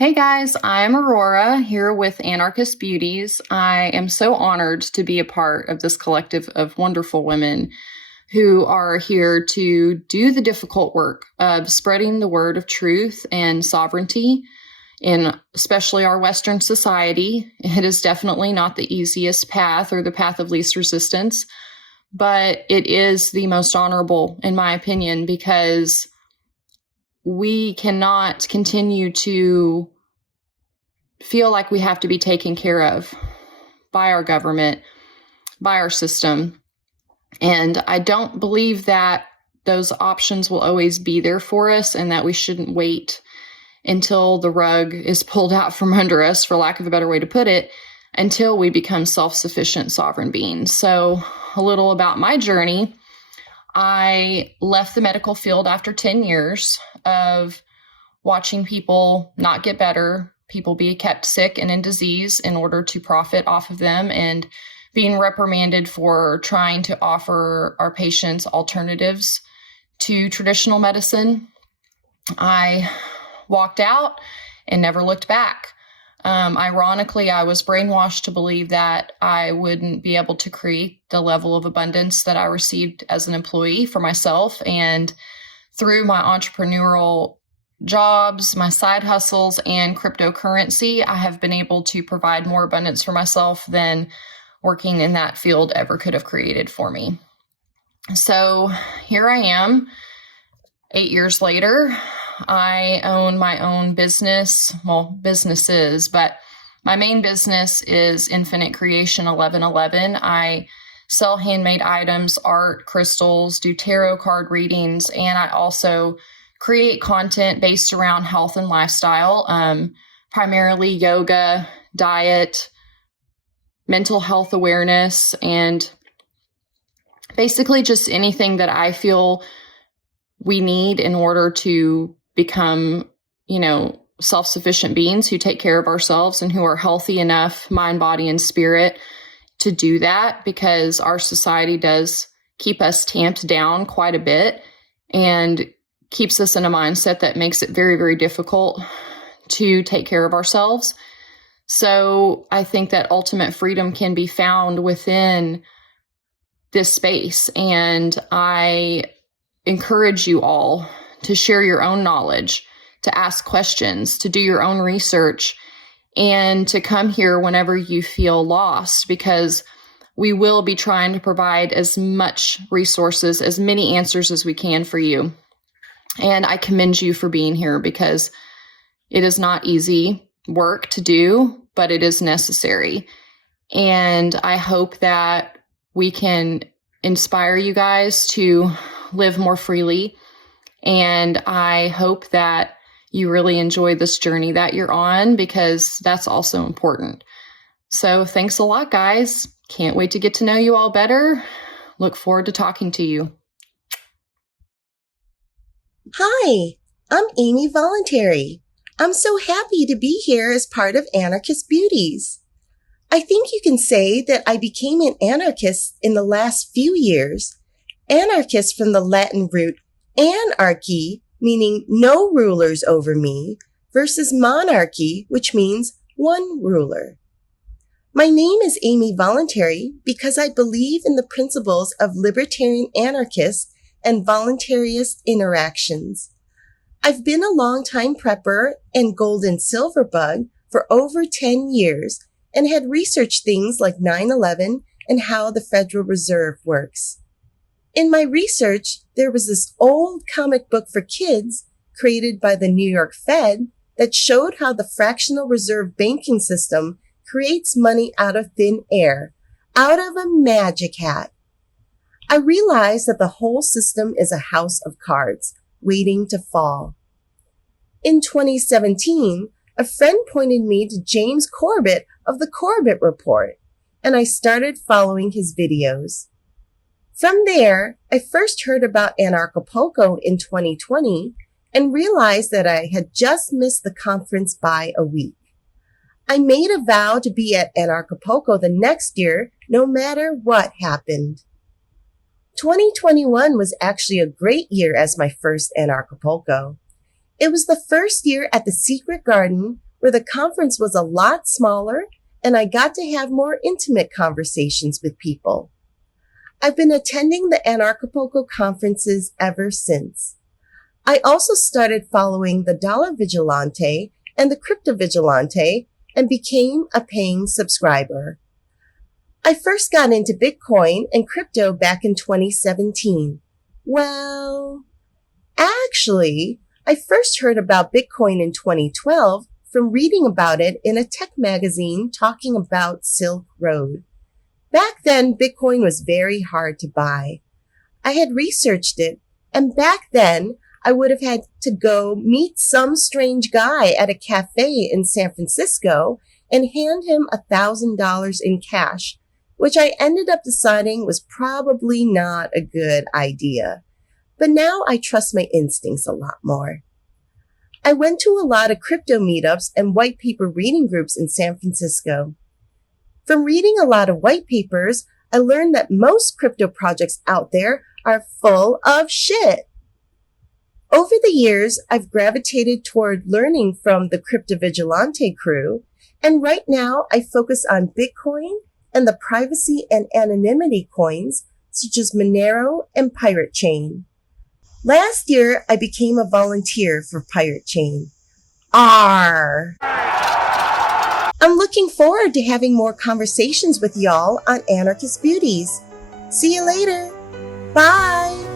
Hey guys, I'm Aurora here with Anarchist Beauties. I am so honored to be a part of this collective of wonderful women who are here to do the difficult work of spreading the word of truth and sovereignty in especially our Western society. It is definitely not the easiest path or the path of least resistance, but it is the most honorable, in my opinion, because we cannot continue to feel like we have to be taken care of by our government, by our system. And I don't believe that those options will always be there for us and that we shouldn't wait until the rug is pulled out from under us, for lack of a better way to put it, until we become self-sufficient sovereign beings. So a little about my journey. I left the medical field after 10 years of watching people not get better, people be kept sick and in disease in order to profit off of them, and being reprimanded for trying to offer our patients alternatives to traditional medicine. I walked out and never looked back. Ironically, I was brainwashed to believe that I wouldn't be able to create the level of abundance that I received as an employee for myself. And through my entrepreneurial jobs, my side hustles, and cryptocurrency, I have been able to provide more abundance for myself than working in that field ever could have created for me. So here I am, 8 years later. I own my own business, businesses, but my main business is Infinite Creation 1111. I sell handmade items, art, crystals, do tarot card readings, and I also create content based around health and lifestyle, primarily yoga, diet, mental health awareness, and basically just anything that I feel we need in order to become, self-sufficient beings who take care of ourselves and who are healthy enough, mind, body, and spirit to do that, because our society does keep us tamped down quite a bit and keeps us in a mindset that makes it very, very difficult to take care of ourselves. So I think that ultimate freedom can be found within this space. And I encourage you all to share your own knowledge, to ask questions, to do your own research, and to come here whenever you feel lost, because we will be trying to provide as much resources, as many answers as we can for you. And I commend you for being here, because it is not easy work to do, but it is necessary. And I hope that we can inspire you guys to live more freely. And I hope that you really enjoy this journey that you're on, because that's also important. So thanks a lot, guys. Can't wait to get to know you all better. Look forward to talking to you. Hi, I'm Amy Voluntary. I'm so happy to be here as part of Anarchist Beauties. I think you can say that I became an anarchist in the last few years. Anarchist from the Latin root anarchy, meaning no rulers over me, versus monarchy, which means one ruler. My name is Amy Voluntary because I believe in the principles of libertarian anarchists and voluntarist interactions. I've been a longtime prepper and gold and silver bug for over 10 years and had researched things like 9/11 and how the Federal Reserve works. In my research, there was this old comic book for kids created by the New York Fed that showed how the fractional reserve banking system creates money out of thin air, out of a magic hat. I realized that the whole system is a house of cards waiting to fall. In 2017, a friend pointed me to James Corbett of the Corbett Report, and I started following his videos. From there, I first heard about Anarcho in 2020 and realized that I had just missed the conference by a week. I made a vow to be at Anarcho the next year, no matter what happened. 2021 was actually a great year as my first Anarcho. It was the first year at the Secret Garden where the conference was a lot smaller and I got to have more intimate conversations with people. I've been attending the Anarcho conferences ever since. I also started following the Dollar Vigilante and the Crypto Vigilante and became a paying subscriber. I first got into Bitcoin and crypto back in 2017. Well, actually, I first heard about Bitcoin in 2012 from reading about it in a tech magazine talking about Silk Road. Back then, Bitcoin was very hard to buy. I had researched it, and back then, I would have had to go meet some strange guy at a cafe in San Francisco and hand him $1,000 in cash, which I ended up deciding was probably not a good idea. But now I trust my instincts a lot more. I went to a lot of crypto meetups and white paper reading groups in San Francisco. From reading a lot of white papers, I learned that most crypto projects out there are full of shit. Over the years, I've gravitated toward learning from the Crypto Vigilante crew, and right now I focus on Bitcoin and the privacy and anonymity coins such as Monero and Pirate Chain. Last year, I became a volunteer for Pirate Chain. ARRR! I'm looking forward to having more conversations with y'all on Anarchist Beauties. See you later. Bye!